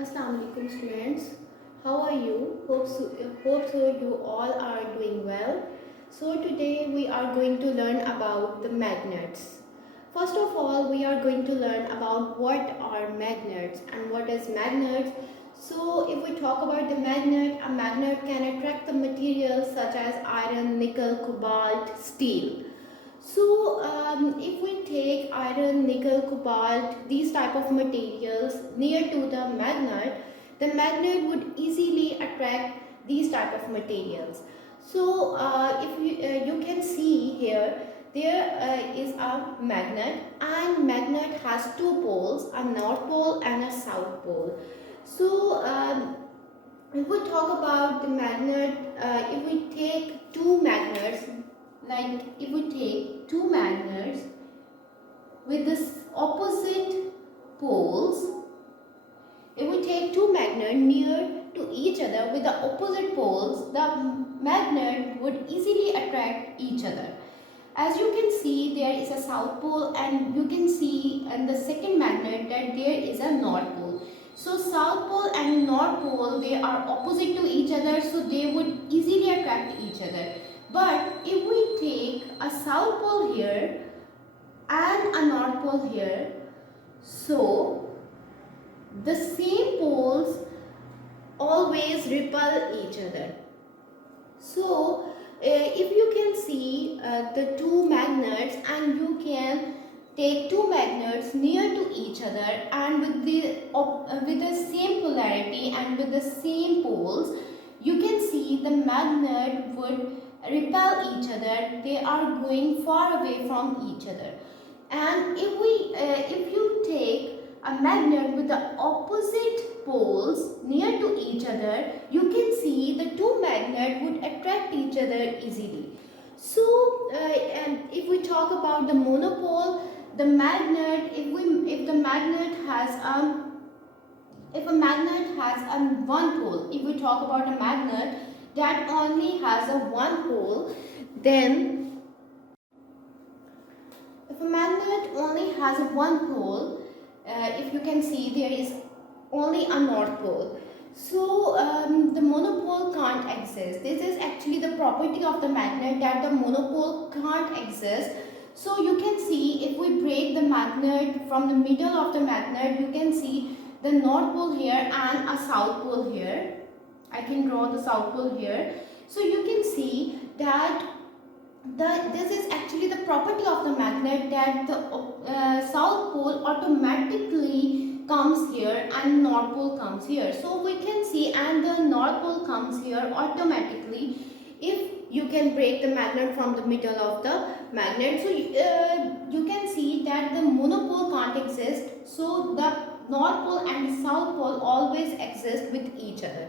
Assalamu alaikum students. How are you? Hope so you all are doing well. So today we are going to learn about the magnets. First of all, we are going to learn about what are magnets and what is magnets. So if we talk about the magnet, a magnet can attract the materials such as iron, nickel, cobalt, steel. So if we take iron, nickel, cobalt, these type of materials near to the magnet would easily attract these type of materials. So if you can see here, there is a magnet, and magnet has two poles, a north pole and a south pole. So if we talk about the magnet, if we take two magnets, like if we take two magnets with this opposite poles, if we take two magnets near to each other with the opposite poles, the magnet would easily attract each other. As you can see, there is a south pole, and you can see in the second magnet that there is a north pole. So south pole and north pole, they are opposite to each other, so they would easily attract each other. But if we take a south pole here and a north pole here, so the same poles always repel each other. So if you can see the two magnets, and you can take two magnets near to each other and with the same polarity and with the same poles, you can see the magnet would repel each other. They are going far away from each other. And if you take a magnet with the opposite poles near to each other, you can see the two magnets would attract each other easily. So and if we talk about the monopole, the magnet, if the magnet has if a magnet has a one pole, if we talk about a magnet that only has a one pole, then if a magnet only has a one pole, if you can see, there is only a north pole. So the monopole can't exist. This is actually the property of the magnet, that the monopole can't exist. So you can see, if we break the magnet from the middle of the magnet, you can see the north pole here and a south pole here. I can draw the south pole here. So you can see that this is actually the property of the magnet, that the south pole automatically comes here and north pole comes here. So we can see, and the north pole comes here automatically if you can break the magnet from the middle of the magnet. So you can see that the monopole can't exist. So the north pole and the south pole always exist with each other.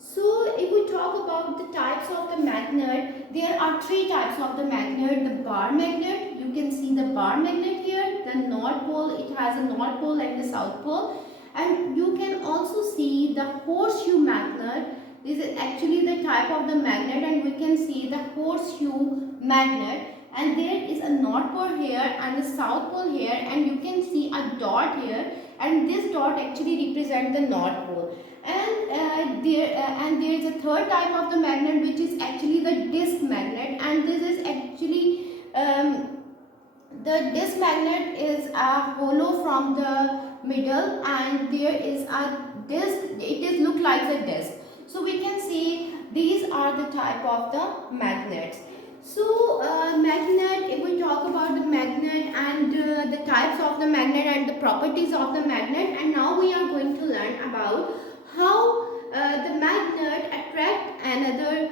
So if we talk about the types of the magnet, there are three types of the magnet. The bar magnet, you can see the bar magnet here, the north pole, it has a north pole and the south pole. And you can also see the horseshoe magnet. This is actually the type of the magnet, and we can see the horseshoe magnet. And there is a north pole here and the south pole here, and you can see a dot here, and this dot actually represents the north pole. And there is a third type of the magnet, which is actually the disc magnet, and this is actually the disc magnet is a hollow from the middle, and there is a disc, it is look like a disc. So we can see these are the type of the magnets. So magnet, if we talk about the magnet and the types of the magnet and the properties of the magnet, and now we are going to learn about how the magnet attract another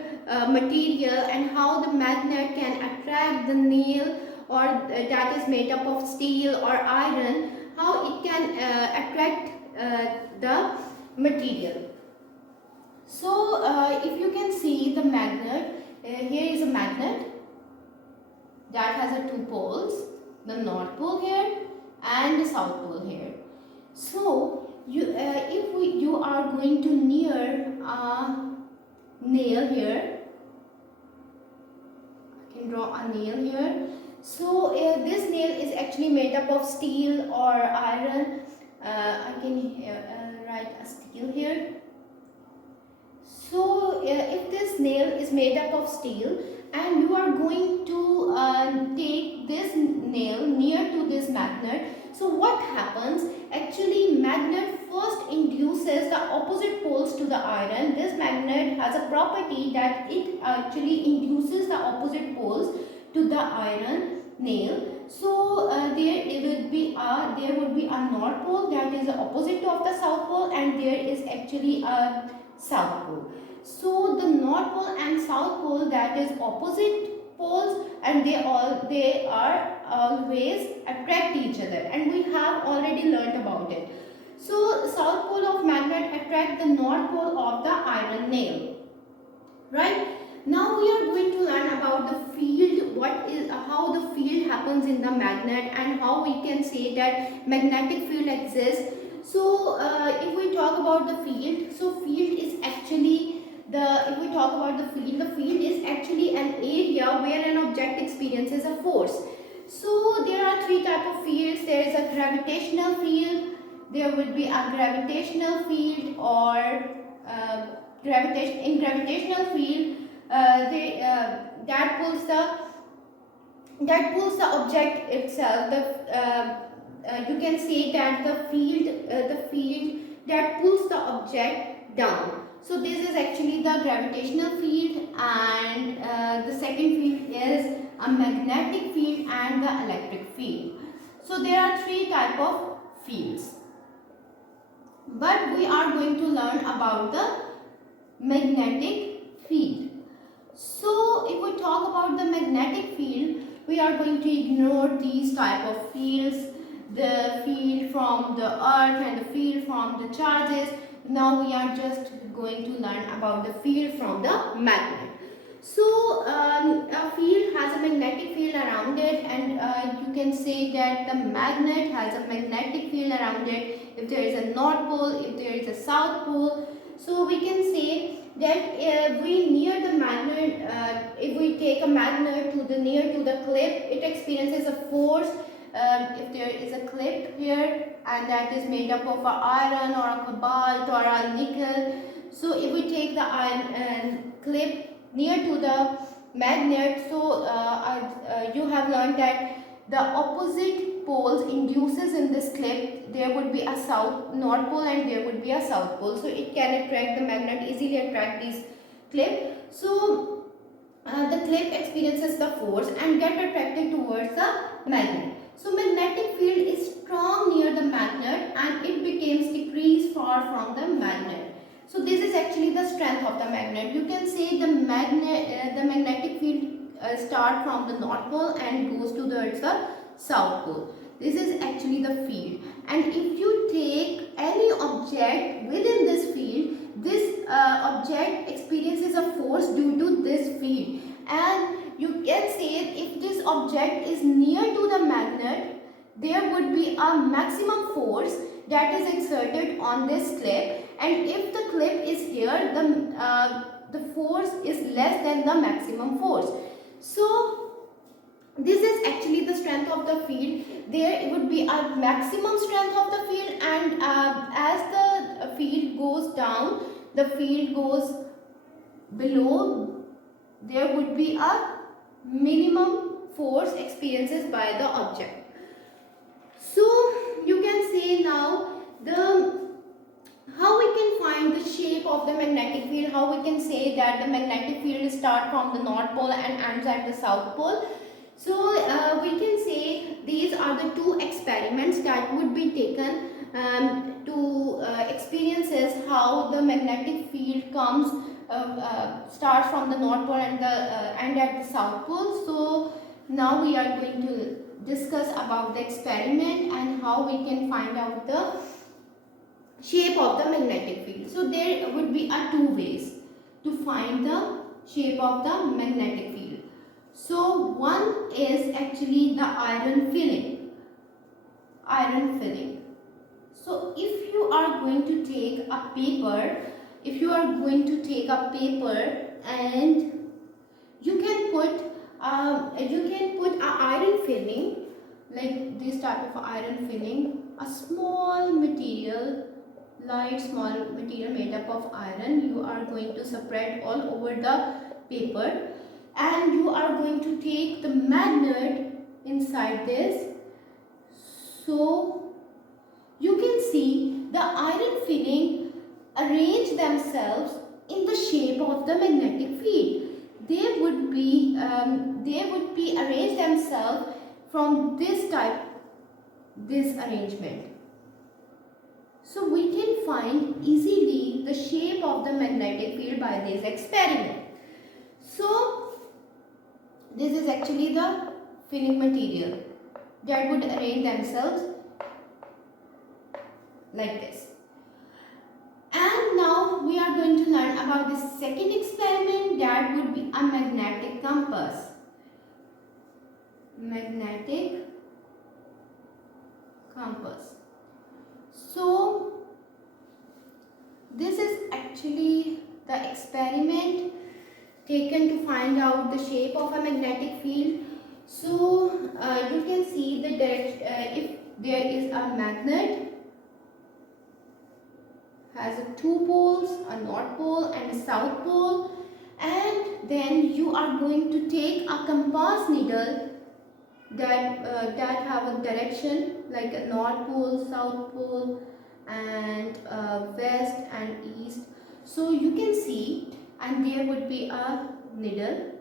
material, and how the magnet can attract the nail, or that is made up of steel or iron, how it can attract the material. So if you can see the magnet, here is a magnet that has a two poles, the north pole here and the south pole here. So if you are going to near a nail here, I can draw a nail here. So this nail is actually made up of steel or iron. I can write a steel here. So if this nail is made up of steel and you are going to take this nail near to this magnet, so what happens? Actually, magnet first induces the opposite poles to the iron. This magnet has a property that it actually induces the opposite poles to the iron nail. So there would be a north pole that is the opposite of the south pole, and there is actually a south pole. So the north pole and south pole, that is opposite poles, and they are always attract each other, and we have already learnt about it. So south pole of magnet attract the north pole of the iron nail, right? Now we are going to learn about the field, how the field happens in the magnet, and how we can say that magnetic field exists. So if we talk about the field, so field is actually if we talk about the field is actually an area where an object experiences a force. So there are three types of fields. There is a gravitational field, there would be a gravitational field, or in gravitational field that pulls the object itself. You can say that the field that pulls the object down. So this is actually the gravitational field, and the second field is a magnetic field and the electric field. So there are three types of fields, but we are going to learn about the magnetic field. So if we talk about the magnetic field, we are going to ignore these type of fields, the field from the earth and the field from the charges. Now we are just going to learn about the field from the magnet. So a field has a magnetic field around it, and you can say that the magnet has a magnetic field around it. If there is a north pole, if there is a south pole, so we can say that if we take a magnet near to the clip, it experiences a force. If there is a clip here, and that is made up of a iron or a cobalt or a nickel. So if we take the iron clip near to the magnet, so you have learned that the opposite poles induces in this clip, there would be a north pole and there would be a south pole. So it can attract, the magnet easily attract this clip. So the clip experiences the force and get attracted towards the magnet. So magnetic field is strong near the magnet and it becomes decreased far from the magnet. So this is actually the strength of the magnet. You can say the magnetic field start from the north pole and goes towards the south pole. This is actually the field. And if you take any object within this field, this object experiences a force due to this field. And you can say if this object is near to the magnet, there would be a maximum force that is exerted on this clip, and if the clip is here, the force is less than the maximum force. So this is actually the strength of the field. There would be a maximum strength of the field, and as the field goes down, the field goes below, there would be a minimum force experiences by the object. So you can say now how we can find the shape of the magnetic field, how we can say that the magnetic field starts from the north pole and ends at the south pole. So we can say these are the two experiments that would be taken to experiences how the magnetic field starts from the north pole and end at the south pole. So now we are going to discuss about the experiment and how we can find out the shape of the magnetic field. So there would be two ways to find the shape of the magnetic field. So one is actually the iron filling. So if you are going to take a paper, and you can put an iron filling, like this type of iron filling, a small material light small material made up of iron. You are going to spread all over the paper, and you are going to take the magnet inside this. So you can see the iron filling arrange themselves in the shape of the magnetic field. They would be arranged themselves from this type, this arrangement. So we can find easily the shape of the magnetic field by this experiment. So this is actually the filling material that would arrange themselves like this. And now we are going to learn about the second experiment, that would be a magnetic compass. Magnetic compass. So this is actually the experiment taken to find out the shape of a magnetic field. So you can see the direction, if there is a magnet, has two poles, a north pole and a south pole, and then you are going to take a compass needle that have a direction like a north pole, south pole, and west and east. So you can see, and there would be a needle.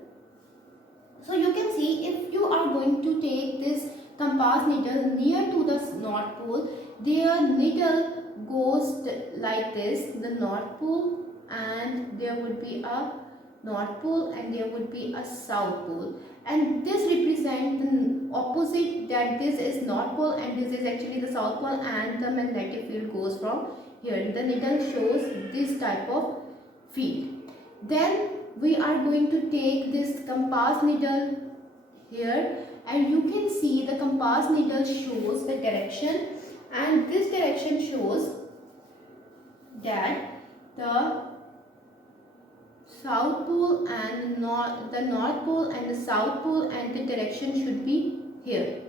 So you can see, if you are going to take this compass needle near to the north pole, their needle goes like this, the north pole, and there would be a north pole and there would be a south pole, and this represents the opposite, that this is north pole and this is actually the south pole, and the magnetic field goes from here. The needle shows this type of field. Then we are going to take this compass needle here, and you can see the compass needle shows the direction, and this direction shows that the south pole and the north pole and the south pole, and the direction should be here.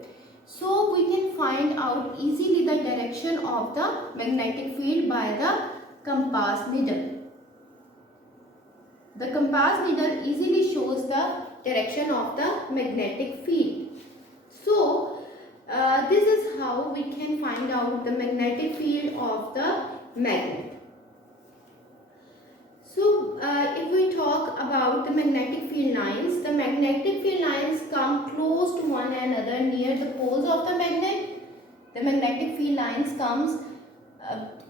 So we can find out easily the direction of the magnetic field by the compass needle. The compass needle easily shows the direction of the magnetic field. So this is how we can find out the magnetic field of the magnet. So if we talk about the magnetic field lines, the magnetic field lines come close to one another near the poles of the magnet. The magnetic field lines comes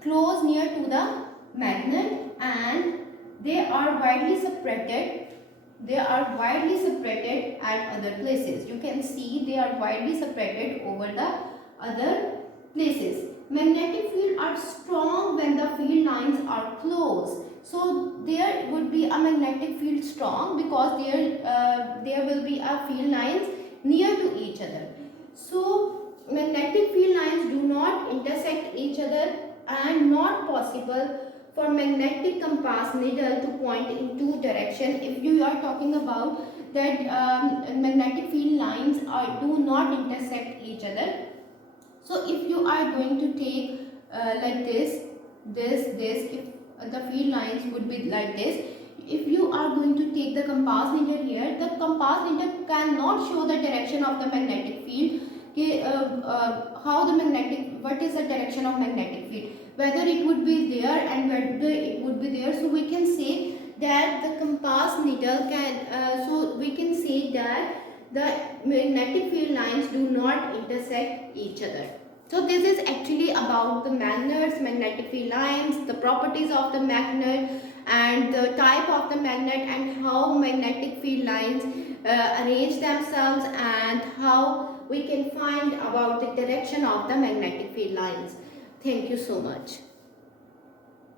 close near to the magnet, and they are widely separated. They are widely separated at other places. You can see they are widely separated over the other places. Magnetic fields are strong when the field lines are close. So there would be a magnetic field strong because there will be a field lines near to each other. So magnetic field lines do not intersect each other, and not possible for magnetic compass needle to point in two direction. If you are talking about that magnetic field lines do not intersect each other. So if you are going to take like this, if the field lines would be like this, if you are going to take the compass needle here, the compass needle cannot show the direction of the magnetic field. What is the direction of magnetic field, whether it would be there and whether it would be there. So we can say that the compass needle the magnetic field lines do not intersect each other. So this is actually about the magnets, magnetic field lines, the properties of the magnet, and the type of the magnet, and how magnetic field lines arrange themselves, and how we can find about the direction of the magnetic field lines. Thank you so much.